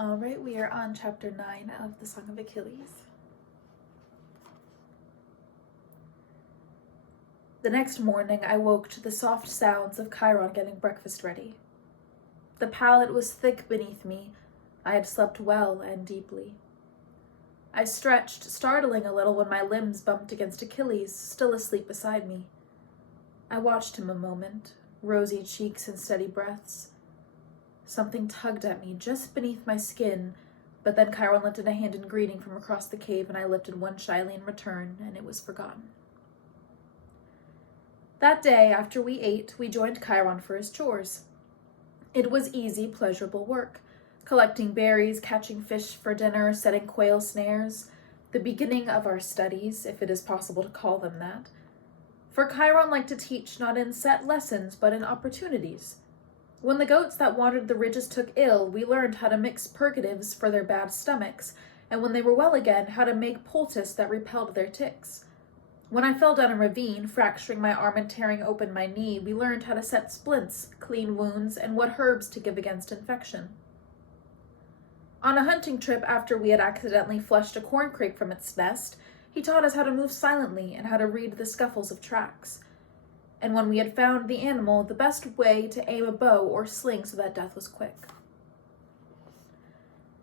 All right, we are on chapter 9 of the Song of Achilles. The next morning, I woke to the soft sounds of Chiron getting breakfast ready. The pallet was thick beneath me. I had slept well and deeply. I stretched, startling a little when my limbs bumped against Achilles, still asleep beside me. I watched him a moment, rosy cheeks and steady breaths. Something tugged at me just beneath my skin, but then Chiron lifted a hand in greeting from across the cave, and I lifted one shyly in return, and it was forgotten. That day, after we ate, we joined Chiron for his chores. It was easy, pleasurable work, collecting berries, catching fish for dinner, setting quail snares, the beginning of our studies, if it is possible to call them that. For Chiron liked to teach not in set lessons, but in opportunities. When the goats that wandered the ridges took ill, we learned how to mix purgatives for their bad stomachs, and when they were well again, how to make poultice that repelled their ticks. When I fell down a ravine, fracturing my arm and tearing open my knee, we learned how to set splints, clean wounds, and what herbs to give against infection. On a hunting trip after we had accidentally flushed a corncrake from its nest, he taught us how to move silently and how to read the scuffles of tracks. And when we had found the animal, the best way to aim a bow or sling so that death was quick.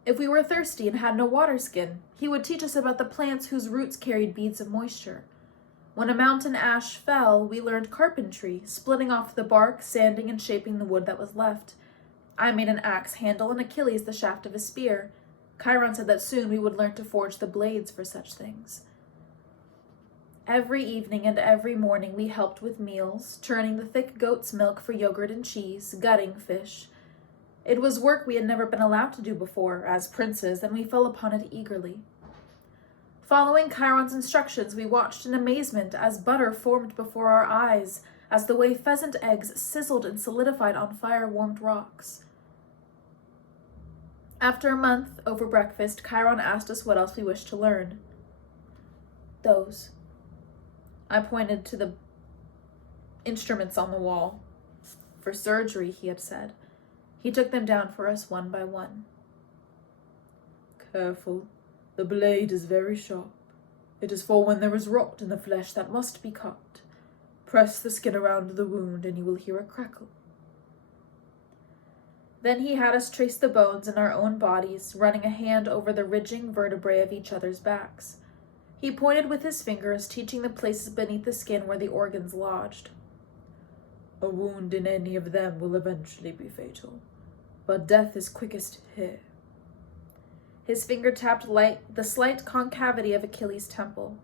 If we were thirsty and had no water skin, he would teach us about the plants whose roots carried beads of moisture. When a mountain ash fell, we learned carpentry, splitting off the bark, sanding and shaping the wood that was left. I made an axe handle and Achilles the shaft of a spear. Chiron said that soon we would learn to forge the blades for such things. Every evening and every morning we helped with meals, churning the thick goat's milk for yogurt and cheese, gutting fish. It was work we had never been allowed to do before, as princes, and we fell upon it eagerly. Following Chiron's instructions, we watched in amazement as butter formed before our eyes, as the way pheasant eggs sizzled and solidified on fire-warmed rocks. After a month, over breakfast, Chiron asked us what else we wished to learn. Those. I pointed to the instruments on the wall. For surgery, he had said. He took them down for us one by one. Careful. The blade is very sharp. It is for when there is rot in the flesh that must be cut. Press the skin around the wound and you will hear a crackle. Then he had us trace the bones in our own bodies, running a hand over the ridging vertebrae of each other's backs. He pointed with his fingers, teaching the places beneath the skin where the organs lodged. A wound in any of them will eventually be fatal, but death is quickest here. His finger tapped the slight concavity of Achilles' temple.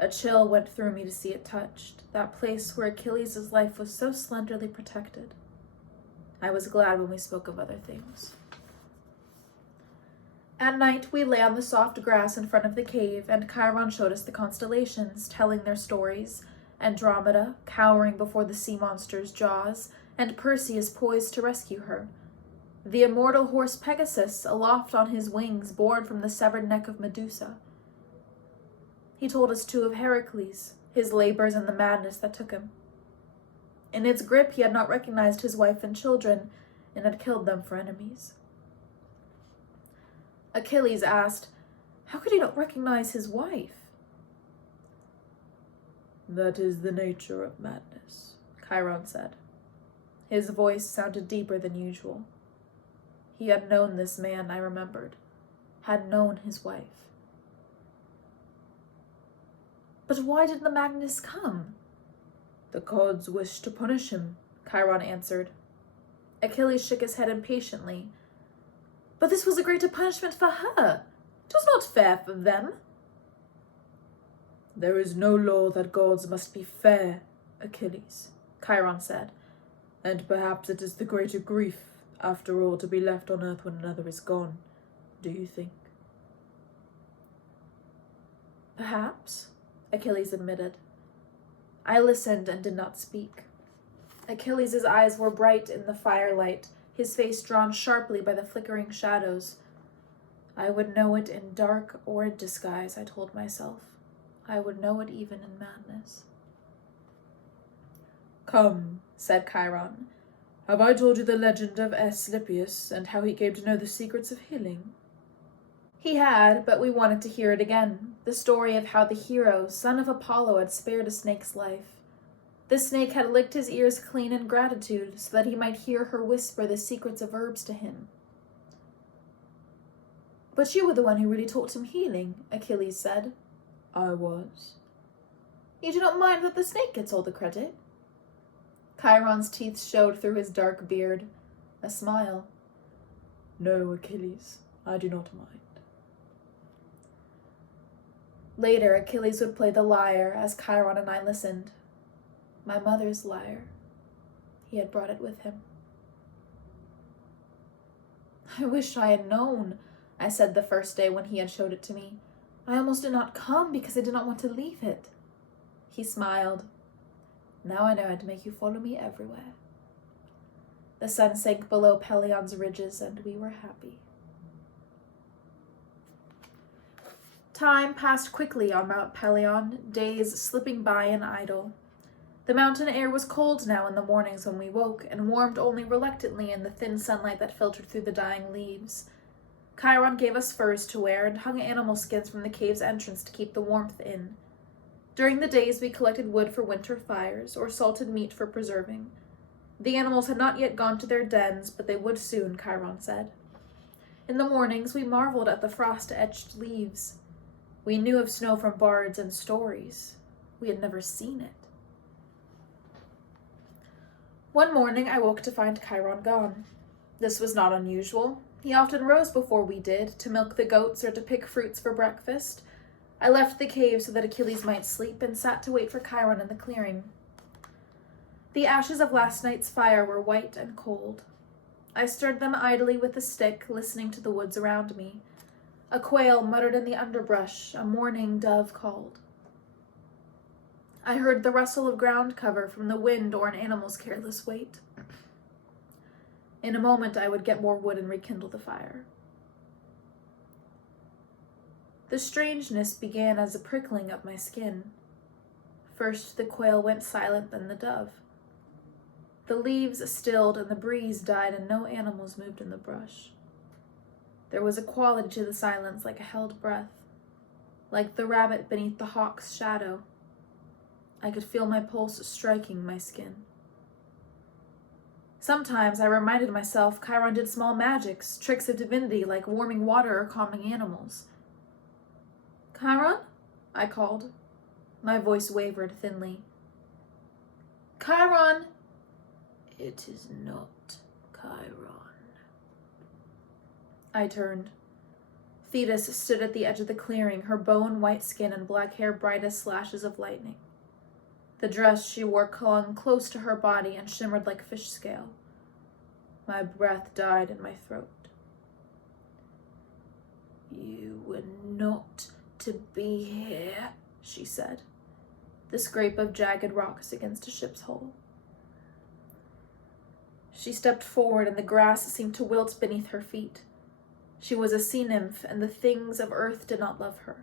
A chill went through me to see it touched, that place where Achilles' life was so slenderly protected. I was glad when we spoke of other things. At night, we lay on the soft grass in front of the cave, and Chiron showed us the constellations, telling their stories, Andromeda, cowering before the sea monster's jaws, and Perseus poised to rescue her. The immortal horse Pegasus, aloft on his wings, born from the severed neck of Medusa. He told us too of Heracles, his labors and the madness that took him. In its grip, he had not recognized his wife and children, and had killed them for enemies. Achilles asked, how could he not recognize his wife? That is the nature of madness, Chiron said. His voice sounded deeper than usual. He had known this man, I remembered, had known his wife. But why did the madness come? The gods wished to punish him, Chiron answered. Achilles shook his head impatiently. But this was a greater punishment for her. It was not fair for them. There is no law that gods must be fair, Achilles, Chiron said, and perhaps it is the greater grief, after all, to be left on earth when another is gone, do you think? Perhaps, Achilles admitted. I listened and did not speak. Achilles' eyes were bright in the firelight, his face drawn sharply by the flickering shadows. I would know it in dark or in disguise, I told myself. I would know it even in madness. Come, said Chiron. Have I told you the legend of Asclepius and how he came to know the secrets of healing? He had, but we wanted to hear it again. The story of how the hero, son of Apollo, had spared a snake's life. The snake had licked his ears clean in gratitude so that he might hear her whisper the secrets of herbs to him. But you were the one who really taught him healing, Achilles said. I was. You do not mind that the snake gets all the credit? Chiron's teeth showed through his dark beard. A smile. No, Achilles, I do not mind. Later, Achilles would play the lyre as Chiron and I listened. My mother's lyre. He had brought it with him. I wish I had known, I said the first day when he had showed it to me. I almost did not come because I did not want to leave it. He smiled. Now I know how to make you follow me everywhere. The sun sank below Pelion's ridges, and we were happy. Time passed quickly on Mount Pelion, days slipping by in idle. The mountain air was cold now in the mornings when we woke, and warmed only reluctantly in the thin sunlight that filtered through the dying leaves. Chiron gave us furs to wear and hung animal skins from the cave's entrance to keep the warmth in. During the days, we collected wood for winter fires, or salted meat for preserving. The animals had not yet gone to their dens, but they would soon, Chiron said. In the mornings, we marveled at the frost-etched leaves. We knew of snow from bards and stories. We had never seen it. One morning, I woke to find Chiron gone. This was not unusual. He often rose before we did, to milk the goats or to pick fruits for breakfast. I left the cave so that Achilles might sleep and sat to wait for Chiron in the clearing. The ashes of last night's fire were white and cold. I stirred them idly with a stick, listening to the woods around me. A quail muttered in the underbrush, a mourning dove called. I heard the rustle of ground cover from the wind or an animal's careless weight. In a moment I would get more wood and rekindle the fire. The strangeness began as a prickling of my skin. First the quail went silent, then the dove. The leaves stilled and the breeze died and no animals moved in the brush. There was a quality to the silence like a held breath, like the rabbit beneath the hawk's shadow. I could feel my pulse striking my skin. Sometimes I reminded myself Chiron did small magics, tricks of divinity like warming water or calming animals. Chiron? I called. My voice wavered thinly. Chiron! It is not Chiron. I turned. Thetis stood at the edge of the clearing, her bone-white skin and black hair bright as slashes of lightning. The dress she wore clung close to her body and shimmered like fish scale. My breath died in my throat. You were not to be here, she said, the scrape of jagged rocks against a ship's hull. She stepped forward and the grass seemed to wilt beneath her feet. She was a sea nymph, and the things of earth did not love her.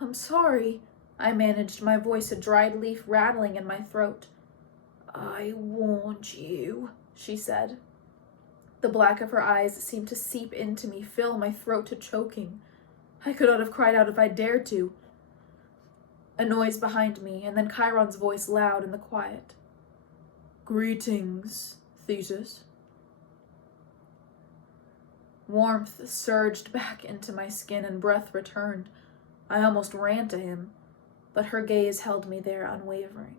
I'm sorry, I managed, my voice a dried leaf rattling in my throat. I warned you, she said. The black of her eyes seemed to seep into me, fill my throat to choking. I could not have cried out if I dared to. A noise behind me, and then Chiron's voice loud in the quiet. Greetings, Thetis. Warmth surged back into my skin and breath returned. I almost ran to him, but her gaze held me there unwavering.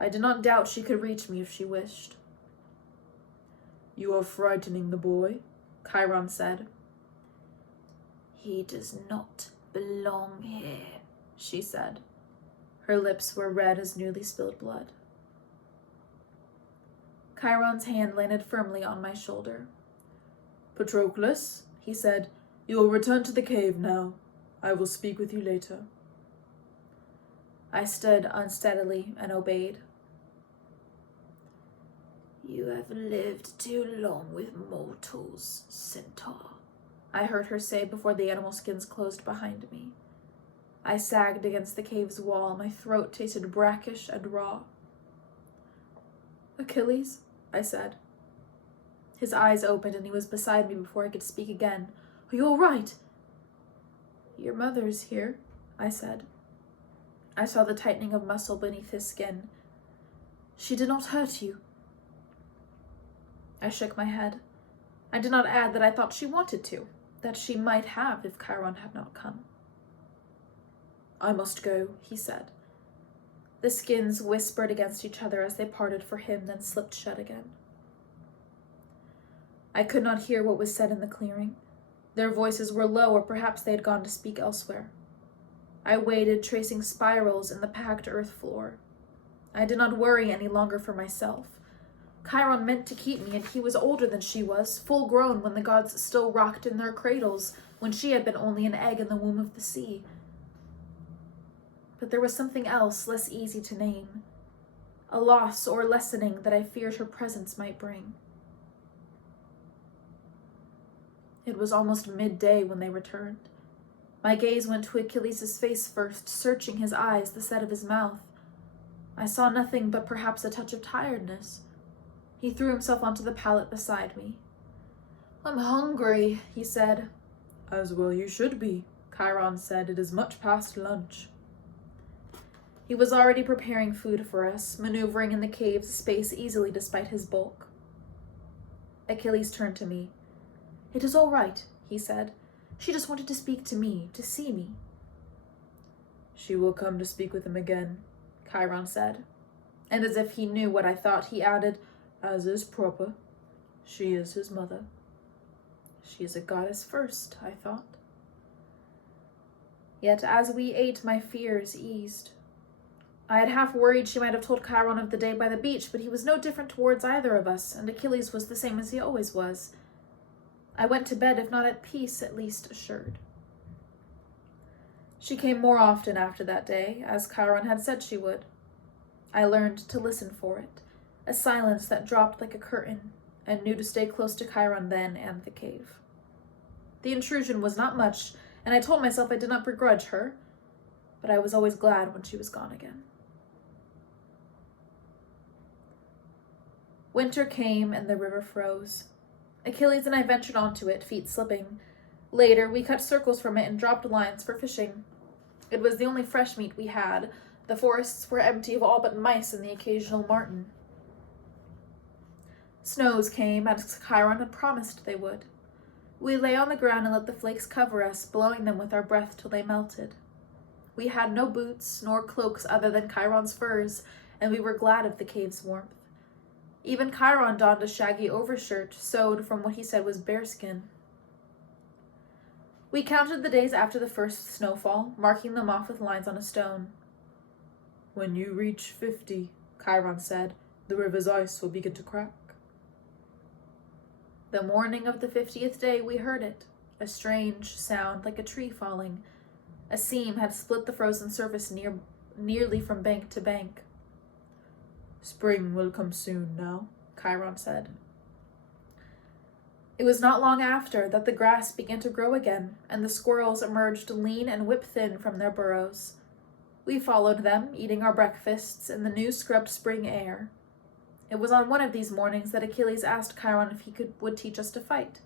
I did not doubt she could reach me if she wished. You are frightening the boy, Chiron said. He does not belong here, she said. Her lips were red as newly spilled blood. Chiron's hand landed firmly on my shoulder. Patroclus, he said, you will return to the cave now. I will speak with you later. I stood unsteadily and obeyed. You have lived too long with mortals, Centaur, I heard her say before the animal skins closed behind me. I sagged against the cave's wall, my throat tasted brackish and raw. Achilles, I said. His eyes opened and he was beside me before I could speak again. Are you all right? Your mother's here, I said. I saw the tightening of muscle beneath his skin. She did not hurt you. I shook my head. I did not add that I thought she wanted to, that she might have if Chiron had not come. I must go, he said. The skins whispered against each other as they parted for him, then slipped shut again. I could not hear what was said in the clearing. Their voices were low, or perhaps they had gone to speak elsewhere. I waited, tracing spirals in the packed earth floor. I did not worry any longer for myself. Chiron meant to keep me, and he was older than she was, full grown when the gods still rocked in their cradles, when she had been only an egg in the womb of the sea. But there was something else less easy to name, a loss or lessening that I feared her presence might bring. It was almost midday when they returned. My gaze went to Achilles' face first, searching his eyes, the set of his mouth. I saw nothing but perhaps a touch of tiredness. He threw himself onto the pallet beside me. I'm hungry, he said. As well you should be, Chiron said. It is much past lunch. He was already preparing food for us, maneuvering in the cave's space easily despite his bulk. Achilles turned to me. It is all right, he said. She just wanted to speak to me, to see me. She will come to speak with him again, Chiron said. And as if he knew what I thought, he added, as is proper. She is his mother. She is a goddess first, I thought. Yet as we ate, my fears eased. I had half worried she might have told Chiron of the day by the beach, but he was no different towards either of us, and Achilles was the same as he always was. I went to bed, if not at peace, at least assured. She came more often after that day, as Chiron had said she would. I learned to listen for it, a silence that dropped like a curtain, and knew to stay close to Chiron then and the cave. The intrusion was not much, and I told myself I did not begrudge her, but I was always glad when she was gone again. Winter came and the river froze. Achilles and I ventured onto it, feet slipping. Later, we cut circles from it and dropped lines for fishing. It was the only fresh meat we had. The forests were empty of all but mice and the occasional marten. Snows came, as Chiron had promised they would. We lay on the ground and let the flakes cover us, blowing them with our breath till they melted. We had no boots nor cloaks other than Chiron's furs, and we were glad of the cave's warmth. Even Chiron donned a shaggy overshirt, sewed from what he said was bearskin. We counted the days after the first snowfall, marking them off with lines on a stone. When you reach 50, Chiron said, the river's ice will begin to crack. The morning of the 50th day we heard it, a strange sound like a tree falling. A seam had split the frozen surface nearly from bank to bank. Spring will come soon now, Chiron said. It was not long after that the grass began to grow again, and the squirrels emerged lean and whip-thin from their burrows. We followed them, eating our breakfasts in the new scrubbed spring air. It was on one of these mornings that Achilles asked Chiron if he would teach us to fight.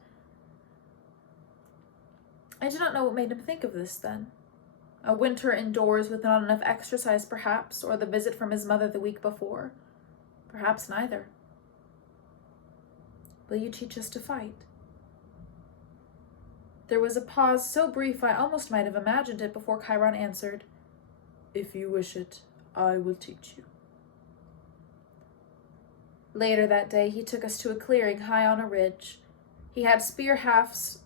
I do not know what made him think of this then. A winter indoors with not enough exercise, perhaps, or the visit from his mother the week before. Perhaps neither. Will you teach us to fight? There was a pause so brief I almost might have imagined it before Chiron answered, If you wish it, I will teach you. Later that day, he took us to a clearing high on a ridge. He had spear hafts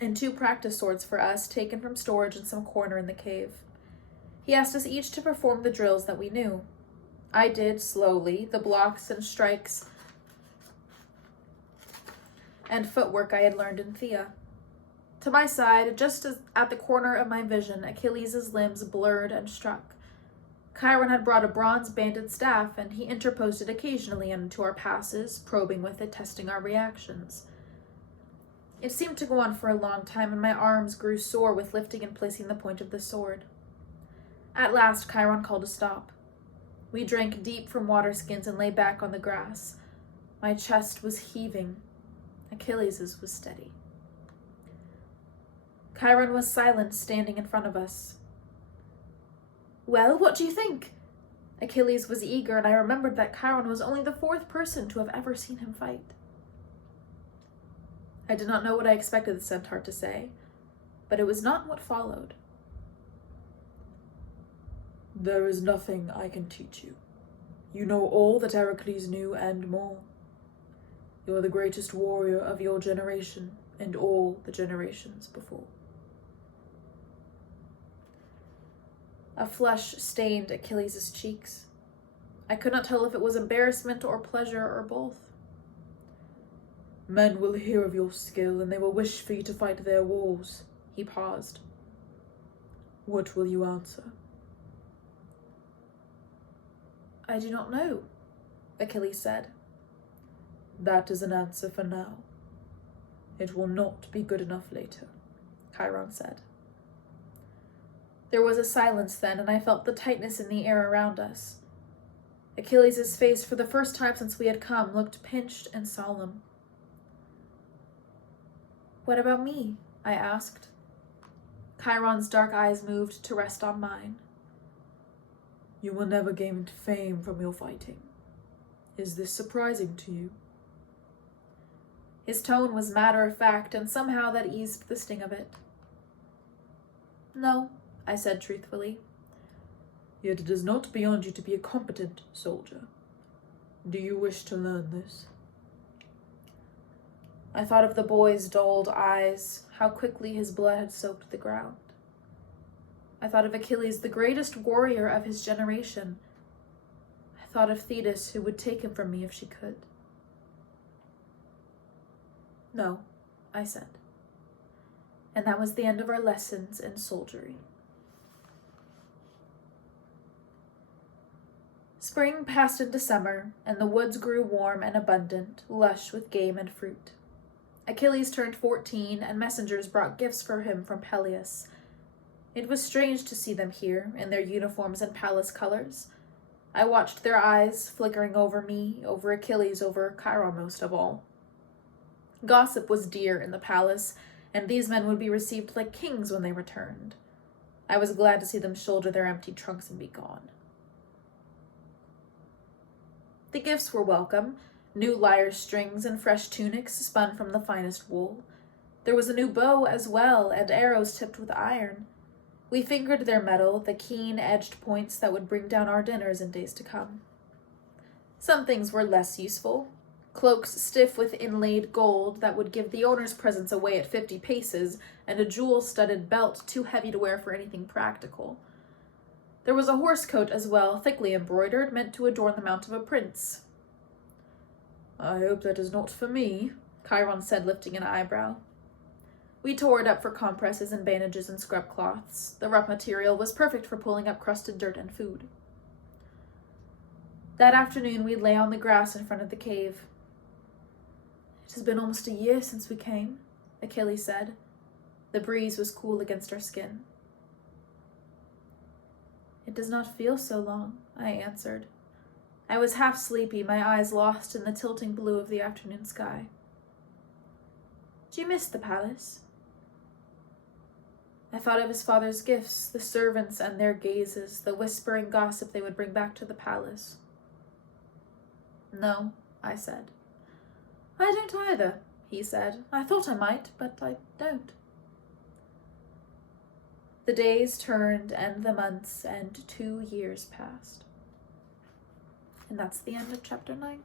and 2 practice swords for us, taken from storage in some corner in the cave. He asked us each to perform the drills that we knew. I did, slowly, the blocks and strikes and footwork I had learned in Thea. To my side, just as at the corner of my vision, Achilles' limbs blurred and struck. Chiron had brought a bronze-banded staff, and he interposed it occasionally into our passes, probing with it, testing our reactions. It seemed to go on for a long time, and my arms grew sore with lifting and placing the point of the sword. At last, Chiron called a stop. We drank deep from water skins and lay back on the grass. My chest was heaving. Achilles' was steady. Chiron was silent, standing in front of us. Well, what do you think? Achilles was eager, and I remembered that Chiron was only the fourth person to have ever seen him fight. I did not know what I expected the centaur to say, but it was not what followed. There is nothing I can teach you. You know all that Heracles knew and more. You are the greatest warrior of your generation and all the generations before. A flush stained Achilles' cheeks. I could not tell if it was embarrassment or pleasure or both. Men will hear of your skill, and they will wish for you to fight their wars. He paused. What will you answer? I do not know, Achilles said. That is an answer for now. It will not be good enough later, Chiron said. There was a silence then, and I felt the tightness in the air around us. Achilles' face, for the first time since we had come, looked pinched and solemn. What about me? I asked. Chiron's dark eyes moved to rest on mine. You will never gain fame from your fighting. Is this surprising to you? His tone was matter-of-fact, and somehow that eased the sting of it. No, I said truthfully. Yet it is not beyond you to be a competent soldier. Do you wish to learn this? I thought of the boy's dulled eyes, how quickly his blood had soaked the ground. I thought of Achilles, the greatest warrior of his generation. I thought of Thetis, who would take him from me if she could. No, I said. And that was the end of our lessons in soldiery. Spring passed into summer, and the woods grew warm and abundant, lush with game and fruit. Achilles turned 14, and messengers brought gifts for him from Peleus. It was strange to see them here, in their uniforms and palace colors. I watched their eyes flickering over me, over Achilles, over Chiron most of all. Gossip was dear in the palace, and these men would be received like kings when they returned. I was glad to see them shoulder their empty trunks and be gone. The gifts were welcome, new lyre strings and fresh tunics spun from the finest wool. There was a new bow as well, and arrows tipped with iron. We fingered their metal, the keen-edged points that would bring down our dinners in days to come. Some things were less useful. Cloaks stiff with inlaid gold that would give the owner's presence away at 50 paces, and a jewel-studded belt too heavy to wear for anything practical. There was a horse coat as well, thickly embroidered, meant to adorn the mount of a prince. I hope that is not for me, Chiron said, lifting an eyebrow. We tore it up for compresses and bandages and scrub cloths. The rough material was perfect for pulling up crusted dirt and food. That afternoon we lay on the grass in front of the cave. It has been almost a year since we came, Achilles said. The breeze was cool against our skin. It does not feel so long, I answered. I was half sleepy, my eyes lost in the tilting blue of the afternoon sky. Do you miss the palace? I thought of his father's gifts, the servants and their gazes, the whispering gossip they would bring back to the palace. No, I said. I don't either, he said. I thought I might, but I don't. The days turned, and the months, and 2 years passed. And that's the end of chapter 9.